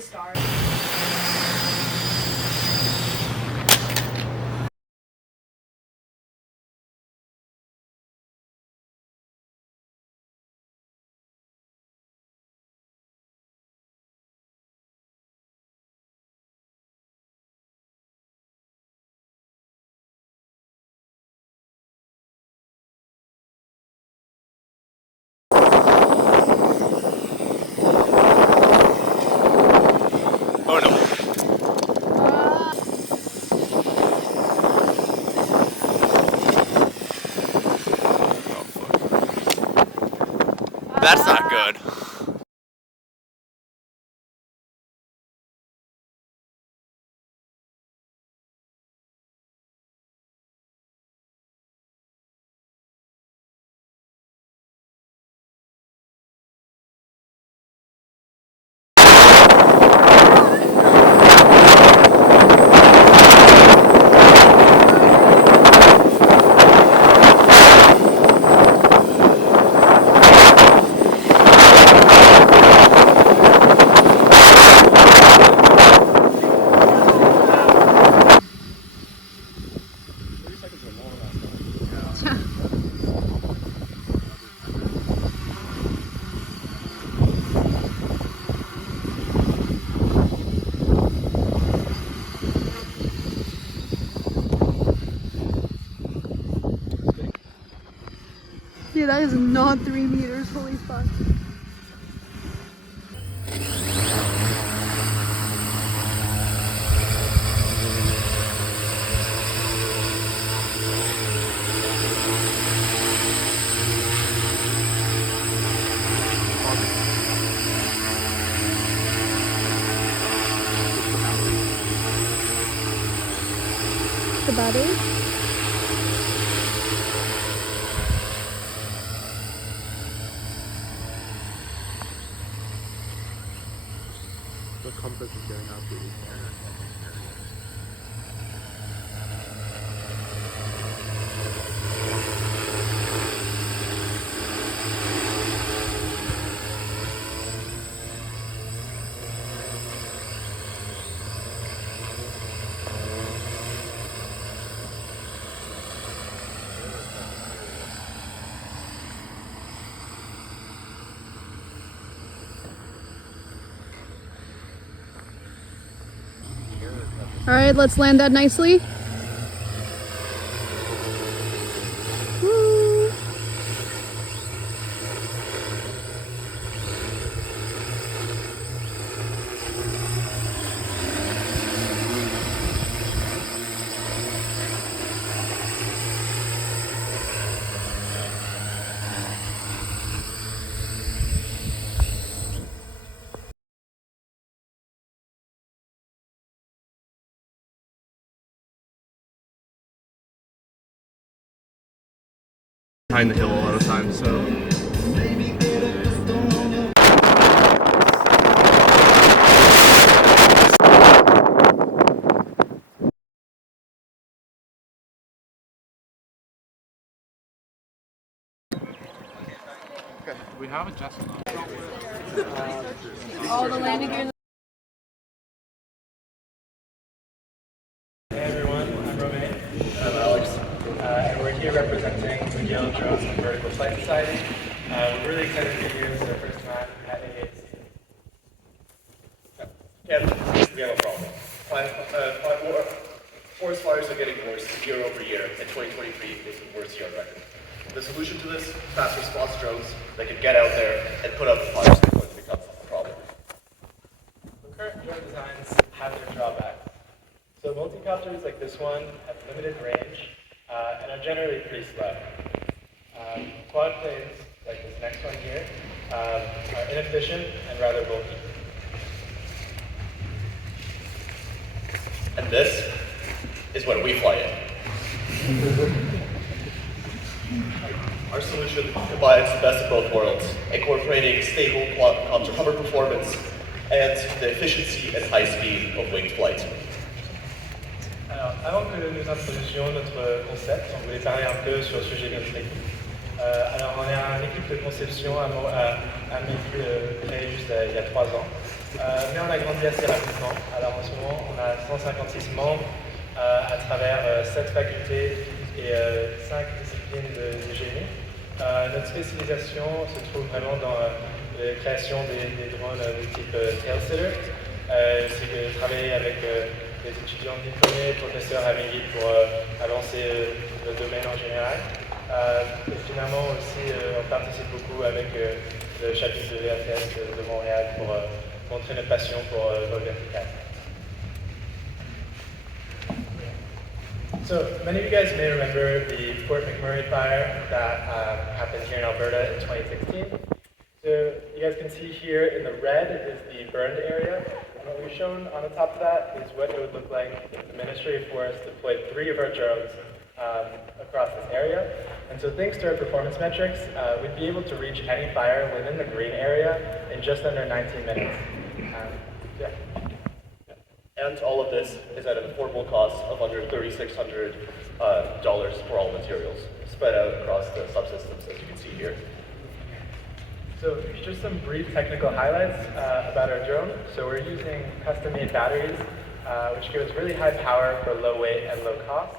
to start. Oh no. Oh fuck. That's not good. Yeah, that is not 3 meters, holy fuck. The battery? The compass is getting absolutely scary. Alright, let's land that nicely. Woo. Behind the hill a lot of times, so. We have a Jessica. Oh, the landing gear. Hey everyone, I'm Romain. I'm Alex. And we're here representing the Yale Drones and Vertical Flight Society. We're really excited to be here. This is our first time at AAC. Yeah, we have a problem. Forest fires are getting worse year over year, and 2023 was the worst year on record. The solution to this, fast response drones that can get out there and put out the fires, is going to become a problem. The current drone designs have their drawbacks. So multi-copters like this one have limited range and are generally pretty slow. Quad planes like this next one here are inefficient and rather bulky. And this is when we fly in. Our solution combines the best of both worlds, incorporating stable quad-copter hover performance and the efficiency and high speed of winged flight. Alors, avant que nous introduisions notre concept, on voulait parler un peu sur le sujet de notre équipe. Alors, on est une équipe de conception à MDVFS créée juste il y a 3 ans. Mais on a grandi assez rapidement. Alors en ce moment, on a 156 membres à travers 7 facultés et 5 disciplines de génie. Notre spécialisation se trouve vraiment dans la création des drones de type tail-sitter. C'est de travailler avec des étudiants diplômés, professeurs améliorés pour avancer le domaine en général. Et finalement aussi, on participe beaucoup avec le chapitre de VFS de Montréal pour montrer notre passion pour le vol vertical. So many of you guys may remember the Fort McMurray fire that happened here in Alberta in 2016. So you guys can see here in the red is the burned area. And what we've shown on the top of that is what it would look like if the Ministry of Forests deployed 3 of our drones across this area. And so thanks to our performance metrics, we'd be able to reach any fire within the green area in just under 19 minutes. Yeah. And all of this is at an affordable cost of under $3,600 for all materials, spread out across the subsystems, as you can see here. So just some brief technical highlights about our drone. So we're using custom-made batteries, which give us really high power for low weight and low cost.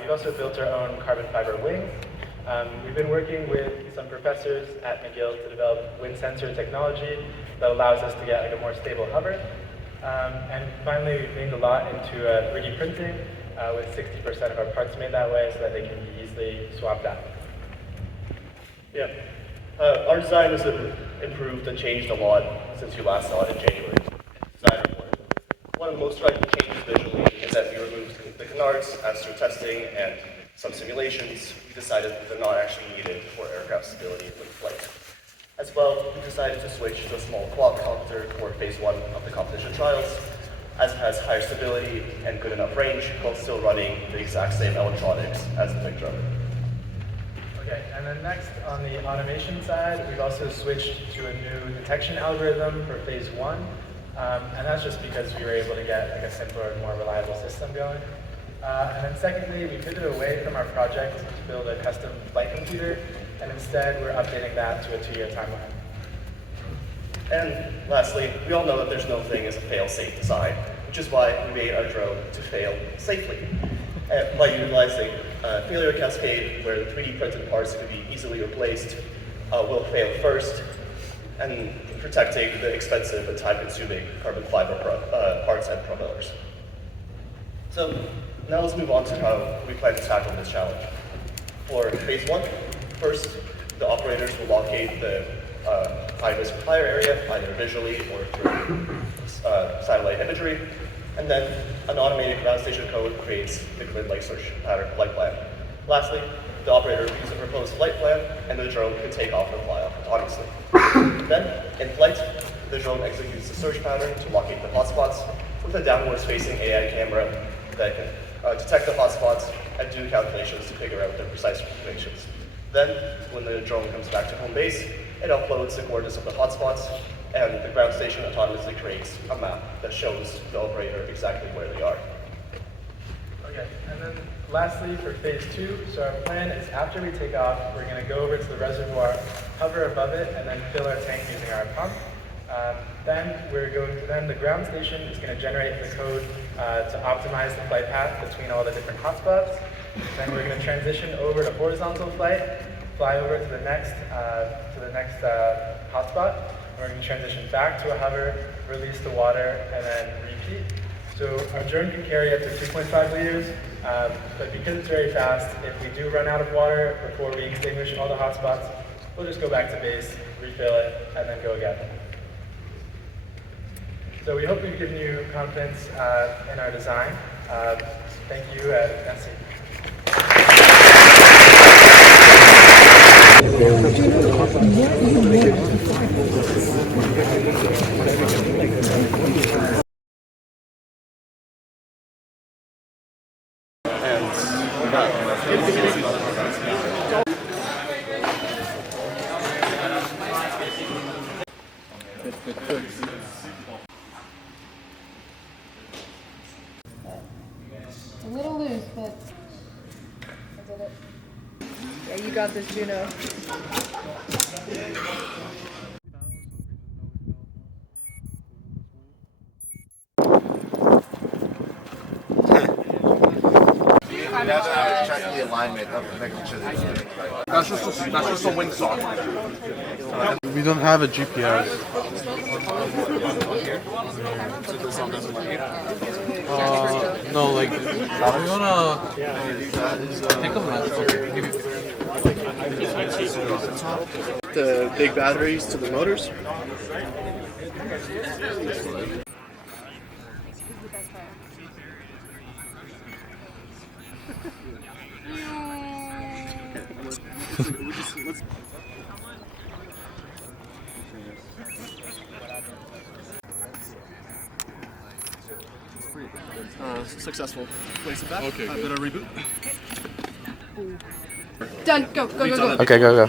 We've also built our own carbon fiber wings. We've been working with some professors at McGill to develop wind sensor technology that allows us to get like a more stable hover. And finally, we've leaned a lot into 3D printing with 60% of our parts made that way so that they can be easily swapped out. Yeah. Our design has improved and changed a lot since you last saw it in January. Design report. One of the most striking changes visually is that we removed the canards as through testing and some simulations. We decided that they're not actually needed for aircraft stability in flight. As well, we decided to switch to a small quadcopter for phase 1 of the competition trials, as it has higher stability and good enough range while still running the exact same electronics as the big drone. Okay, and then next on the automation side, we've also switched to a new detection algorithm for phase 1. And that's just because we were able to get like a simpler and more reliable system going. And then secondly, we pivoted away from our project to build a custom flight computer, and instead we're updating that to a 2-year timeline. And lastly, we all know that there's no thing as a fail-safe design, which is why we made our drone to fail safely. By utilizing a failure cascade where the 3D printed parts could be easily replaced, will fail first, and protecting the expensive and time-consuming carbon fiber parts and propellers. So now let's move on to how we plan to tackle this challenge. For phase 1, first, the operators will locate the high-risk fire area, either visually or through satellite imagery, and then an automated ground station code creates the grid-like search pattern flight plan. Lastly, the operator reviews the proposed flight plan, and the drone can take off and fly autonomously. Then, in flight, the drone executes the search pattern to locate the hotspots with a downwards-facing AI camera that can detect the hotspots and do calculations to figure out their precise locations. Then, when the drone comes back to home base, it uploads the coordinates of the hotspots, and the ground station autonomously creates a map that shows the operator exactly where they are. Okay, and then lastly for phase 2, so our plan is after we take off, we're going to go over to the reservoir, hover above it, and then fill our tank using our pump. Then the ground station is going to generate the code to optimize the flight path between all the different hotspots. Then we're going to transition over to horizontal flight, fly over to the next hotspot. We're going to transition back to a hover, release the water, and then repeat. So our drone can carry up to 2.5 liters, but because it's very fast, if we do run out of water before we extinguish all the hotspots, we'll just go back to base, refill it, and then go again. So we hope we've given you confidence in our design. Thank you, and merci. It's a little loose, but I did it. Yeah, you got this, Juno. to check the alignment of making sure that it's spinning right. That's just a windsock. We don't have a GPS. No, like we wanna take a left. The big batteries to the motors. Successful. Place it back. Okay. I'm gonna reboot. Done. Go. Okay, go.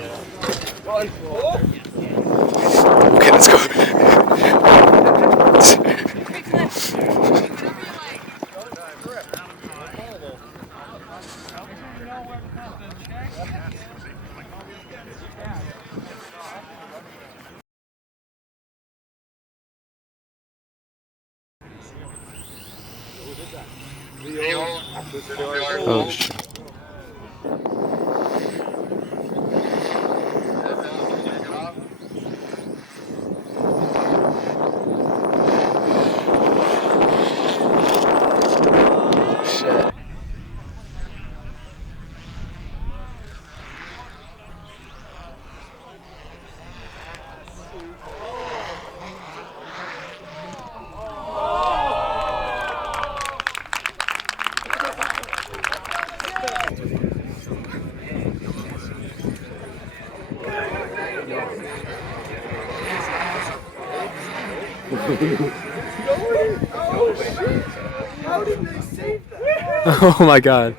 Okay, let's go. Oh shit. Oh my god.